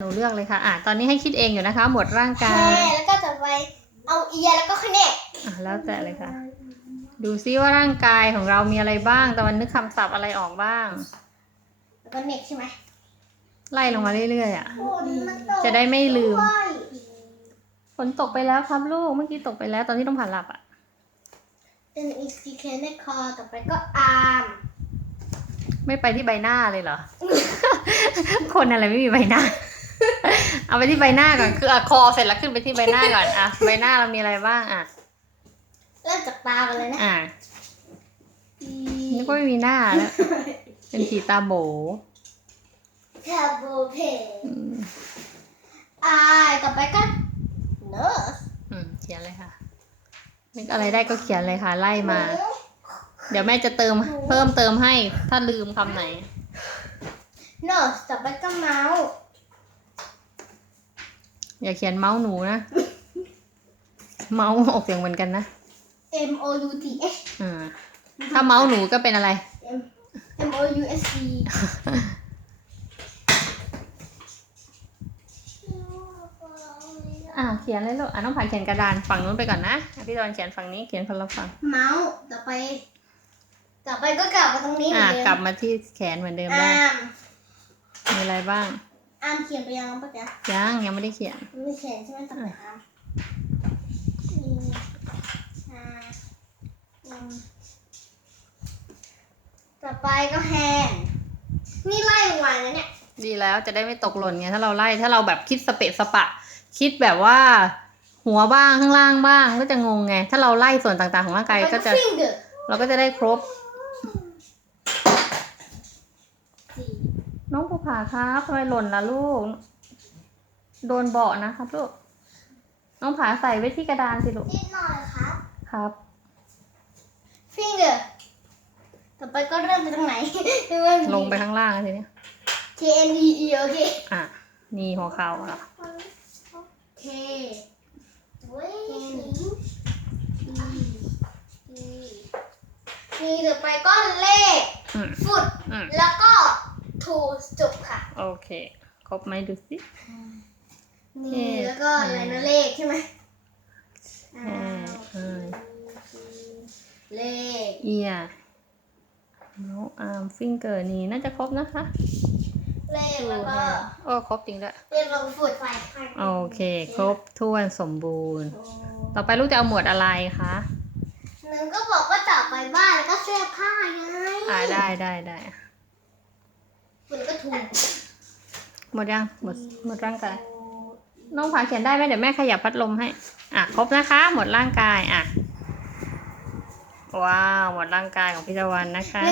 หนูเลือกเลยค่ะ อะ ตอนนี้ให้คิดเองอยู่นะคะ หมวดร่างแคกาย แล้วก็จะไปเอาเอียแล้วก็คเนกอะ แล้วแต่เลยค่ะ ดูซิว่าร่างกายของเรามีอะไรบ้าง ตะวันนึกคำศัพท์อะไรออกบ้าง แล้วก็เนกใช่ไหมไล่ลงมาเรื่อยๆอะฝนมันตกจะได้ไม่ลืมด้วยฝนตกไปแล้วครับลูก เมื่อกี้ตกไปแล้ว ตอนที่ต้องผ่านหลับอะเป็นอีกซีเคในคอต่อไปก็อาร์มไม่ไปที่ใบหน้าเลยเหรอ คนอะไรไม่มีใบหน้า เอาไปที่ใบหน้าก่อนคืออะคอเสร็จแล้วขึ้นไปที่ใบหน้าก่อนอะใบหน้าเรามีอะไรบ้างอะเริ่มจากตากันเลยนะอะนึกว่าไม่มีหน้าแล้วเป็นผีตาโบคาโบเพอืมอายต่อไปก็เนอร์สอืมเขียนเลยค่ะนึกอะไรได้ก็เขียนเลยค่ะ ไล่มา เดี๋ยวแม่จะเติมเพิ่มเติมให้ถ้าลืมคำไหน เนอร์สต่อไปก็เมาส์ อย่าเขียนเมาส์หนูนะ เมาส์ออกเสียงเหมือนกันนะ M O U T H อ่าถ้าเมาส์หนูก็เป็นอะไร M M O U S E อ่าเขียนเลยลูกอะน้องผ่านเขียนกระดานฝั่งนู้นไปก่อนนะอะพี่ตอนเขียนฝั่งนี้เขียนคนละฝั่งเมาส์ต่อไป ต่อไปก็กลับมาตรงนี้เหมือ่าอนเดิมกลับมาที่แขนเหมือนเดิมได้อาร์มมีอะไรบ้าง อาร์มเขียนไปยังปะจ๊ะยังยังไม่ได้เขียนไม่เขียนใช่ไหมต่อไปอาร์มมีอาร์มอืมต่อไปก็แฮนด์นี่ไล่ลงมาแล้วเนี่ย ดีแล้วจะได้ไม่ตกหล่นไงถ้าเราไล่ถ้าเราแบบคิดสเปะสปะ คิดแบบว่า หัวบ้างข้างล่างบ้างก็จะงงไง ถ้าเราไล่ส่วนต่างๆของร่างกายก็จะฟิงเกอร์เราก็จะได้ครบ น้องภูผาครับทำไมหล่นล่ะลูก โดนเบาะนะครับลูก น้องผาใส่ไว้ที่กระดานสิลูก นิดหน่อยครับ ครับฟิงเกอร์ต่อไปก็เริ่มไปตรงไหน ลงไปข้างล่างทีนี้ K N E E โอเค อะ นี่หัวเข่าเหรอ K N E E นี่ต่อไปก็เลขอืม ฟุต อืม แล้วก็ ทูจบค่ะ โอเค ครบไหมดูสิ นี่เลขแล้วก็อะไรนะเลขใช่ไหมเออเออเลขเอียน้องอาร์มฟิงเกอร์นี่น่าจะครบนะคะ เลขแล้วก็โอ้ครบจริงด้วยเลขเราฟุตไฟโอเค ครบถ้วนสมบูรณ์ ต่อไปลูกจะเอาหมวดอะไรคะหนึ่งก็บอกว่าต่อไปบ้านแล้วก็เสื้อผ้าไงอ่าได้ได้ได้ มันก็ถูกหมดยังหมดหมดร่างกายน้องผาเขียนได้ไหมเดี๋ยวแม่ขยับพัดลมให้ อะครบนะคะ หมดร่างกายอะว้าวหมดร่างกายของพี่ตะวันนะคะ